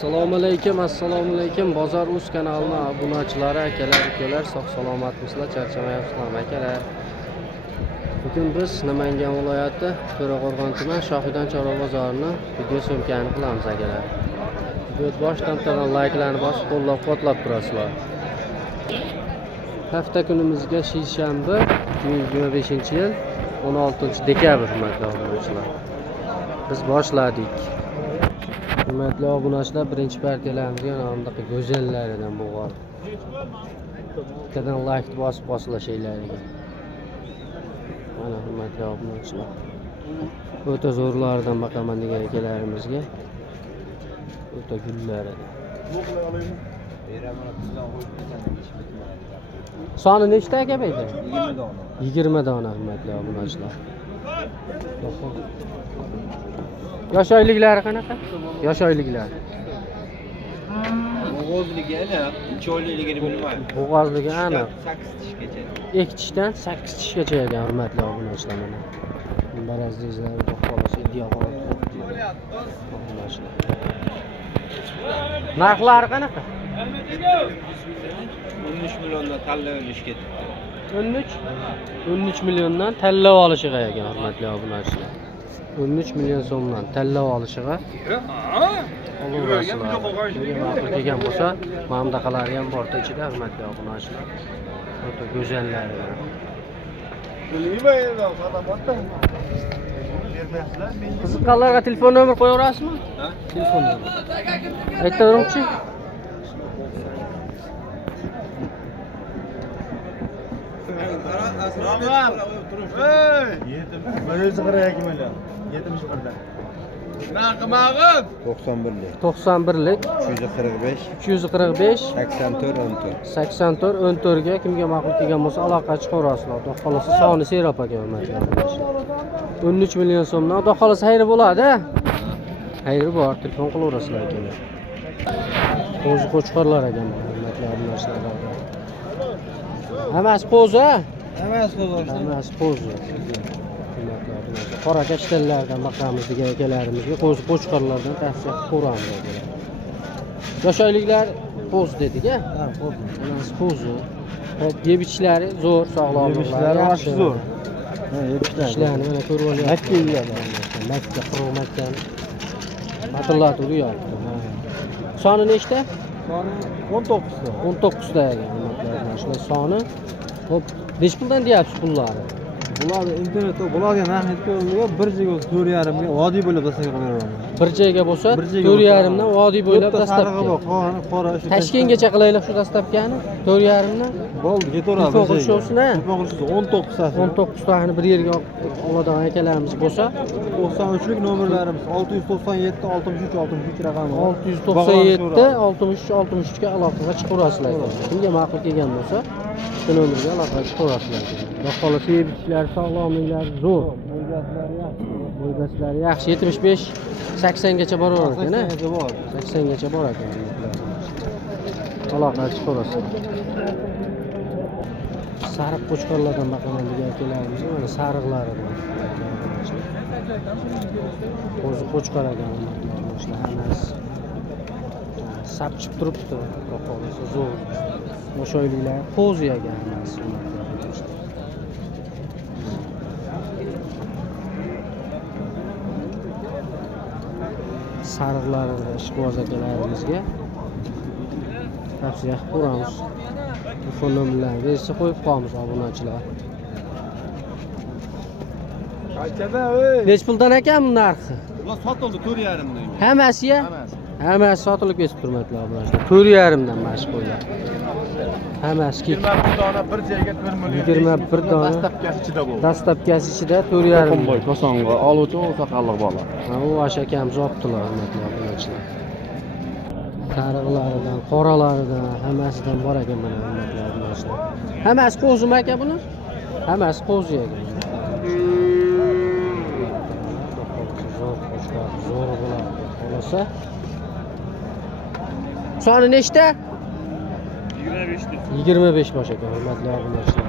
Assalomu alaykum. Bozor Uz kanalining obunachilari, akalar, ukalar, sog' salomatmisizlar, charchamayapsizlarmi akalar? Bugun biz Namangan viloyati To'raqo'rg'on tuman Shohidan Chorva bozorini video syomkani qilamiz akalar. Video boshdan layklarni bosib, qo'llab-quvvatlab turasizlar. Hafta kunimizga seshanba 2025-yil 16-dekabr hurmatli obunachilar. Biz boshladik. Hurmatli obunachilar, birinchi partiyalarimizga nomdagi go'zallaridan bo'lgan. Bittadan like bosib qo'shilishinglarga. Mana hurmatli obunachilar. O'ta zo'rlaridan baqaman degan akalarimizga. O'ta gullaridan. Soni nechta aka beyda? 20 dona. 20 dona hurmatli obunachilar. Yosh oyliklari qanaqa? Yosh oyliklari. Bo'g'ozligi aniq, 2 oyligini bilmayman. Bo'g'ozligi aniq. 8 tishgacha. 2 tishdan 8 tishgacha ekan hurmatli obunachilar mana. Barazizlar xolos ideal holat. Narxlari qanaqa? 13 milliondan tanlab olish ketdi. 13 milliondan tanlab olishiga ekan hurmatli obunachilar. 13 million so'mdan tanlab olishiga. Kelgan bo'lsa, mana bundaqalari ham bor ichida hurmatli obunachilar. O'ta go'zallari. Qiziqqanlarga telefon nomer qo'yaverasizmi? Ha? Telefon nomer. Aytaveringchi. Narximag'im 91lik 345 345 84 14. 84 ga kimga ma'qul kelgan bo'lsa aloqa chiqarasizlar. Xudo xolasa soni serap ekan hurmatli obunachilar. 13 million so'mdan xudo xolasa xayri bo'ladi. Xayri bor, telefon qilaverasizlar akalar. Qo'zi qo'chqorlar ekan hurmatli obunachilar. Hammasi qo'zi. Hammasi qo'zi. Qora kashtanlardan baqamiz degan akalarimizga qo'zi qo'chqorlardan tavsiya qilib ko'ramiz akalar. Yosh oyliklar qo'zi dedik-a? Ha, qo'zi. Hammasi qo'zi. Hop, yeb ichishlari zo'r, sog'lomliklari yaxshi. zo'r. Ha, yeb Ishlarni mana ko'rib olyapsiz. Makka yeyadi. Makka, quruq Makka. Matullatib uryapti. Soni nechta? Soni 19 ta. 19 ta ekan hurmatli shular soni. Hop, nech puldan deyapsiz pullari? Bularni internetda bularga narx aytganlar 1 joyga 4,5 ga vodiy bo'ylab dastlab qo'yaraman. Bir joyga bo'lsa 4,5 dan vodiy bo'ylab dastlabki. Qora shu Tashkentgacha qilaylik shu dastlabkani 4,5 dan. bo'ldi, ketaveradi. Telefon qilishsin-a. Telefon qilishsin 19 tasi. 19 tani bir yerga oladigan akalarimiz bo'lsa 93lik nomerlarimiz 697 63 63 raqami. 697 63 63 ga aloqaga chiqaverasizlar. Kimga ma'qul kelgan bo'lsa shu nomerga aloqaga chiqaverasizlar. Xudo xolasa yeb ichishlar, sog'lomliklari zo'r. Bo'ygaslari yaxshi 75 80 gacha boraver ekan-a? 80 gacha bor ekan. Aloqaga chiqaverasizlar. Sariq qo'chqorlardan baqaman degan akalarimiz mana sariqlaridan. Qo'zi qo'chqor ekan shular hammasi. Sapchib turibdi. Xohlasa zo'r. Yosh oyliklar qo'zi ekan hammasi. Sariqlarni ishqiboz akalarimizga tavsiya qilib ko'ramiz. Telefon nomerlarini bersa qo'yib qo'yamiz obunachilar. Qanchada ey? Nech puldan ekan bu narxi? Ular sotildi 4,5 dan. Hammasi-ya? Hammasi sotilib ketib turibdi obunachilar. 4,5 dan mashq qo'ylar. Hammasi 21 dona bir joyga 1 million. 21 dona dastlabkasi ichida bo'ldi. dastlabkasi ichida 4,5 Qo'mboy kosonga oluvchi saqqalliq bola. Ha, u akamiz olibdilar hurmatli obunachilar. Sariqlaridan, qoralaridan, hammasidan bor ekan mana hurmatli obunachilar. Hammasi qo'zimi aka buni? Hammasi qo'zi ekan. Zo'r bo'ladi. Xolasa. Soni nechta? 25 bosh ekan hurmatli obunachilar.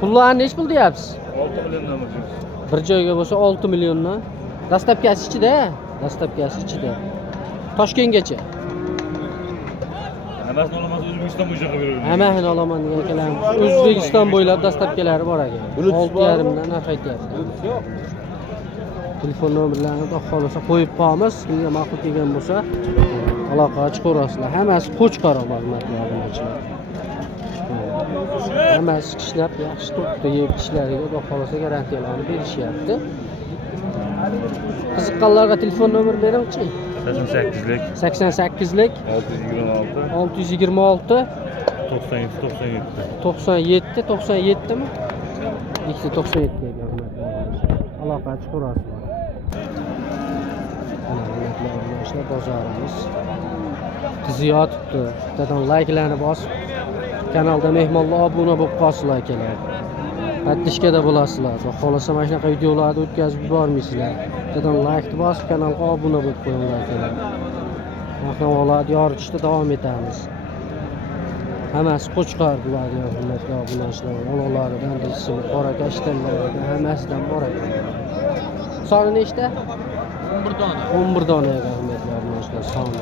Pullarni nech pul deyapsiz? 6 milliondan bo'lsa. Bir joyga bo'lsa 6 milliondan. Dastlabkasi ichida, dastlabkasi ichida. Toshkentgacha. Hammasini olamaz O'zbekiston bo'yicha qilib beraveradi. Hammasini olaman degan kelamiz. O'zbekiston bo'ylab dastlabkilari bor ekan. 6,5 dan narx aytyapti. Telefon nomerlarini xudo xolasa qo'yib qo'yamiz. Kimga ma'qul kelgan bo'lsa, aloqaga chiqaverasizlar. Hammasi qo'chqor hurmatli obunachilar. Hammasi ishlab yaxshi turibdi, yeb ishlariga xudo xolasa garantiyalarni berishyapti. Qiziqqanlarga telefon nomer beringchi. 88lik 88lik 626 626 97 97 mi? Ikkita 97 ga aloqa chiqarasizlar. Mana ishlar bozorimiz tiziyotibdi. Bittadan layklarni bosib, kanalda mehmonlar obuna bo'lib qolsizlar akalar. Hattishkada bo'lasizlar. Xohlasa mana shunaqa videolarni o'tkazib yubormaysizlar. Bittadan laykni bosib, kanalga obuna bo'lib qo'yinglar akalar. Mahkamotlarni yoritishda davom etamiz. Hammasi qo'chqor bularni hurmatli obunachilar. Olovlaridan desimi, qora kashtanlaridan hammasidan bor ekan. Soni nechta? 11 dona. 11 dona ekan hurmatli obunachilar soni.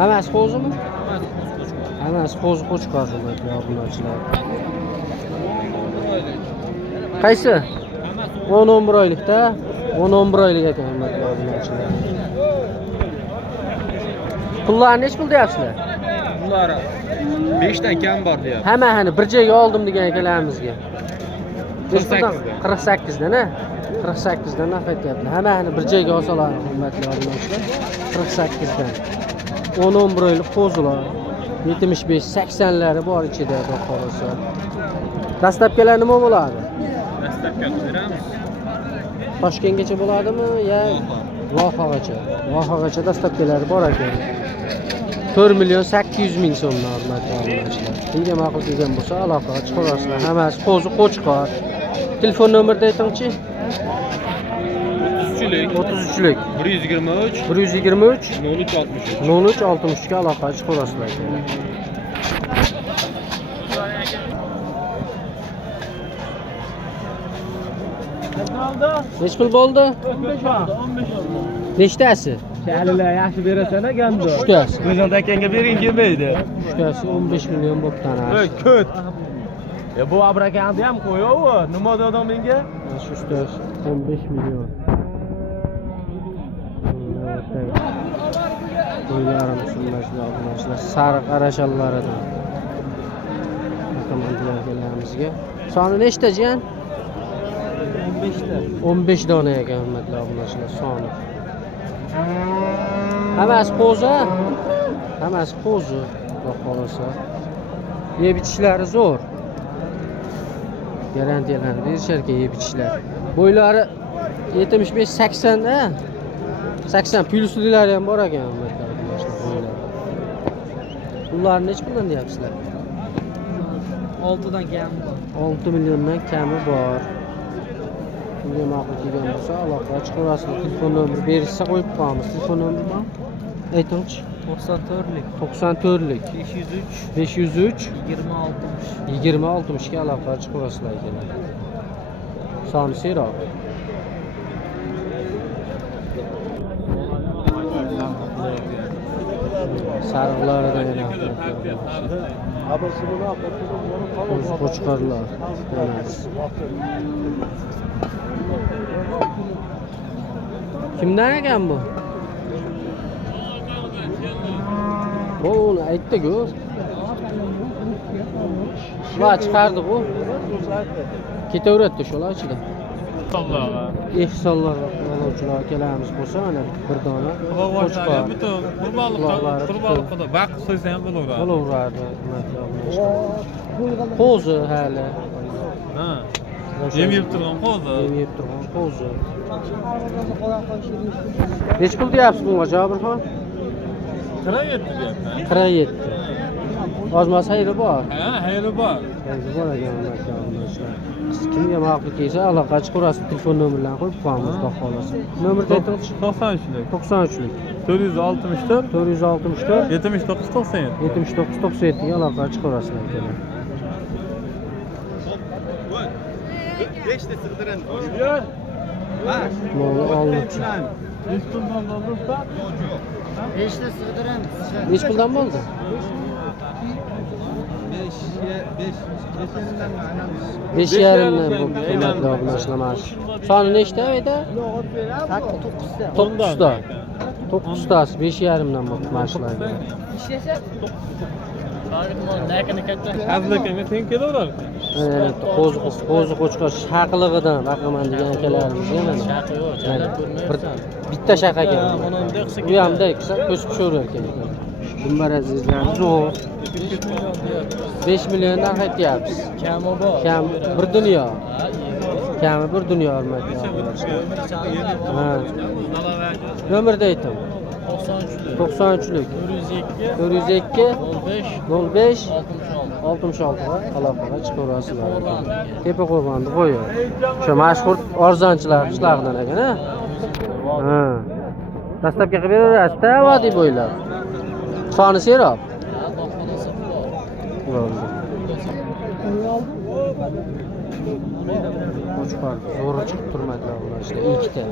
Hammasi qo'zimi? Hammasi qo'chqor hurmatli obunachilar. Qaysi? 10-11 oylikda, 10-11 oylik ekan hurmatli obunachilar. Pullarni nech pul deyapsizlar? Bunlar 5 dan kam bor deyapti. Hammani bir joyga oldim degan akalarimizga. 48 dan, a? 48 dan narx aytyapti. Hammani bir joyga olsalar hurmatli obunachilar. 48 dan. 10-11 oylik qo'zilar. 75-80 lari bor ichida xudo xolasa. Dastlabkilar nima bo'ladi? Dastlabki beramiz. Toshkentgacha bo'ladimi yo Vohagacha? Vohagacha dastlabkilari bor ekan. 4,800,000 so'mdan hurmatli obunachilar. Kimga ma'qul kelgan bo'lsa aloqaga chiqaverasizlar. Hammasi qo'zi qo'chqor. Telefon nomerni aytingchi. 33lik 123 123 0363 0363 ga aloqaga chiqaverasizlar. Nech pul bo'ldi? 15 oldi. Nechtasi? Shalilar yaxshi berasan gando. Uchtasi. O'zingdan akangga bering kelmaydi. Uchtasi 15 million bo'pti ana. Ko't. Bu abrakanni ham qo'yaver. Nima dedim menga? Shu uchtasi 15 million. Qo'ylarim sunnatlar, sariq arashallaridan. Raqamlar kelamizga. Soni nechta jiyan? 15 ta. 15 dona ekan hurmatli obunachilar soni. Hammasi qo'zi. Hammasi qo'zi. Xudo xolasa. Yeb ichishlari zo'r. Garantiyalarni berishar ekan yeb ichishlar. Bo'ylari 75-80 da. 80 plyuslilari ham bor ekan hurmatli obunachilar bo'ylar. Ularni nech puldan deyapsizlar? 6 dan kami bor. 6 milliondan kami bor. Kimga ma'qul kelgan bo'lsa aloqaga chiqaverasizlar. Telefon nomeri berishsa qo'yib qo'yamiz. Telefon nomeri bor? Aytingchi. 94lik 94lik 503 2060 ga aloqaga chiqaverasizlar ekan. Soni seroq. Sariqlaridan yana qo'chqorlar. Kimdan ekan bu? Bunu aytdi-ku. Va chiqardi bu. Ketaveradi shular ichida. Ehsonlar oluvchilar kelamiz bo'lsa mana bir dona qo'chqor. Qurbonliqda vaqt qo'ysa ham bo'laveradi. Bo'laveradi. Qo'zi hali. Ha. Yem turgan qo'zi. Yem turgan qo'zi. Nech pul deyapsiz bunga Jabirxon? 47 deyapman. 47. Ozmas hayri bor. Ha, hayri bor. Hayri bor ekan arkadaşlar. Kimga ma'qul kelsa aloqa chiqarasiz. Telefon nomerlarini qo'yib qo'yamiz, xudo xolasa. Nomerni aytingchi. 93lik 93lik 464 464 79 97. 79-97 ga aloqa chiqarasizlar ekan. Beshta sig'dirin. Mo'l olmoqchi. 5'te sığdıramiz. Neç puldan bo'ldi? 5 yarimdan bo'ldi. Hurmatli obunachilar. Soni nechta edi? 9 ta. 9 tasi 5 yarimdan bo'ldi mashlarga. Hazlakamga teng kelaverar. Qo'zi qo'chqor haqligidan baqaman degan akalarimiz yana. Bitta shaqa ekan. Bu hamda ko'sib tushaverar ekan. Dumbar azizlar zo'r. 5 milliondan aytyapsiz. Kami bor. Kam bir dunyo. Kami bir dunyo hurmatli obunachilar. Ha. Nomerda ayting. 93lik 402 05 66 ga aloqaga chiqaverasizlar. Tepa qo'rg'onni qo'ying. O'sha mashhur arzonchilar qishlog'idan ekan, ha. Dastlabki qilib beraverasiz-da, vodiy bo'ylab. Soni serob. Bo'ldi. Qo'chqor zo'ri chiqib turmadi ular ikkita.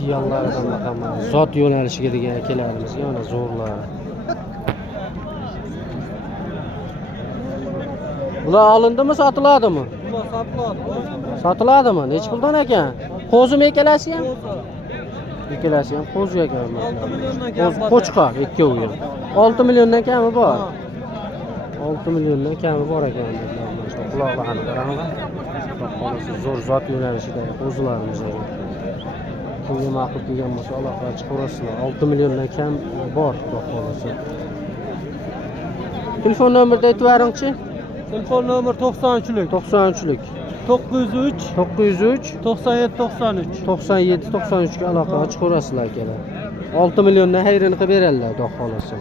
Diyonlaridan baqaman. Zot yo'nalishiga degan akalarimiz yana zo'rlar. Bular olindimi, sotiladimi? Bular sotiladi. Sotiladimi? Nech puldan ekan? Qo'zimi ekalasi ham? Ekalasi ham qo'zi ekan. 6 milliondan Qo'z qo'chqor ikkovi ham. 6 milliondan kami bor. 6 milliondan kami bor ekan. Quloqlarni qarang. Qolasi zo'r zot yo'nalishidagi qo'zilarimiz ekan. Kimga ma'qul kelgan bo'lsa aloqaga chiqaverasizlar. 6 milliondan kam bor, xudo xolasa. Telefon nomerni aytib beringchi. Telefon nomer 93lik 93lik 903 97 93. 97 93 ga aloqaga chiqaverasizlar akalar. 6 milliondan hayrini qilib beradilar, xudo xolasa.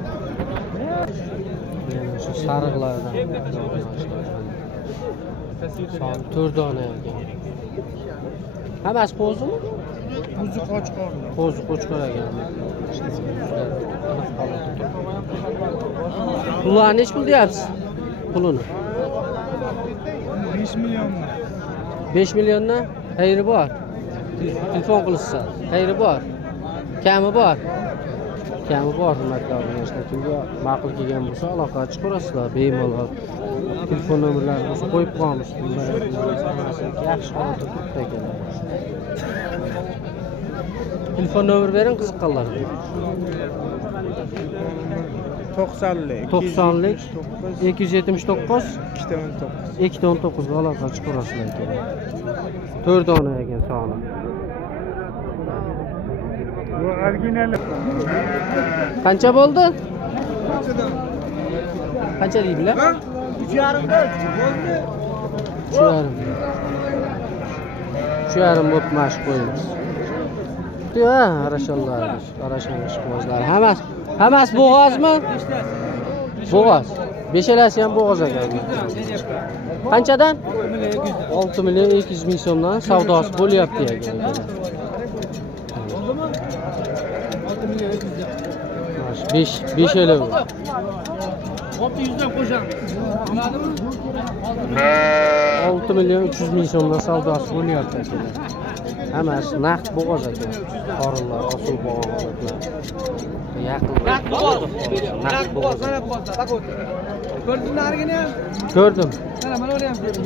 Yana shu sariqlardan. Son 4 dona ekan. Hammasi qo'zimi? Qo'zi qochqor. Qo'zi qo'chqor ekan. Pullar nech pul deyapsiz? Pulini. 5 million. 5 milliondan xayri bor. Telefon qilishsa, xayri bor. Kami bor. Kami bor, hurmatli obunachilar. Kimga ma'qul kelgan bo'lsa aloqaga chiqaverasizlar bemalol. Telefon nomerlarini o'zi qo'yib qo'yamiz. Yaxshi holatda turibdi ekanlar. Telefon nomer bering qiziqqanlarga. 90lik 279 219 ga aloqaga chiqaverasizlar ekan. 4 dona ekan soni. Bu original. Qancha bo'ldi? Qancha deydilar? 3,5 bo'ldi. 3,5 bo'lib mashq qo'yamiz. Yo'q, arashallar, arashamish qo'zlar. Hammasi bo'g'ozmi? Bo'g'oz. Beshalasi ham bo'g'oz ekan. Qanchadan? 6 million 200 ming so'mdan savdosi bo'lyapti ekan. 5 elov. 600 dan qo'shamiz. 6 million 300 ming so'mdan savdosi bo'lyapti ekan. Hammasi naqd bo'g'oz ekan. Qorinlar, osul bo'g'ozlar. Yaqin. Naqd bo'g'oz. Ko'rdinglargina ham? Ko'rdim. Mana uni ham ko'rdim.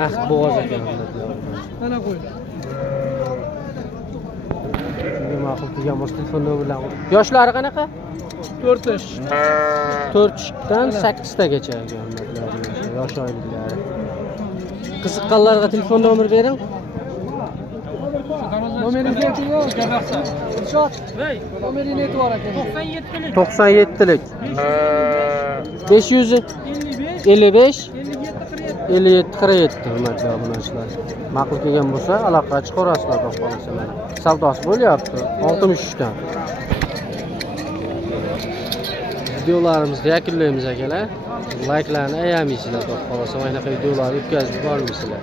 Naqd bo'g'oz ekan. Mana qo'y. Kimga ma'qul kelgan bo'lsa telefon nomerlarini. Yoshlari qanaqa? 4 yosh. 4 dan 8 tagacha ekan. Yosh oyliklari. Qiziqqanlarga telefon nomer bering. Nomeringizni ayting. Shot. Nomeringizni aytib yuborakan. 97lik 555 57 47 hurmatli obunachilar. Ma'qul kelgan bo'lsa aloqaga chiqaverasizlar, xudo xolasa. Savdosi bo'lyapti 63 dan. Videolarimizni yakunlaymiz akalar. Like'larni ayamaysizlar, xudo xolasa. Mana shu videolarni o'tkazib bormaysizlar.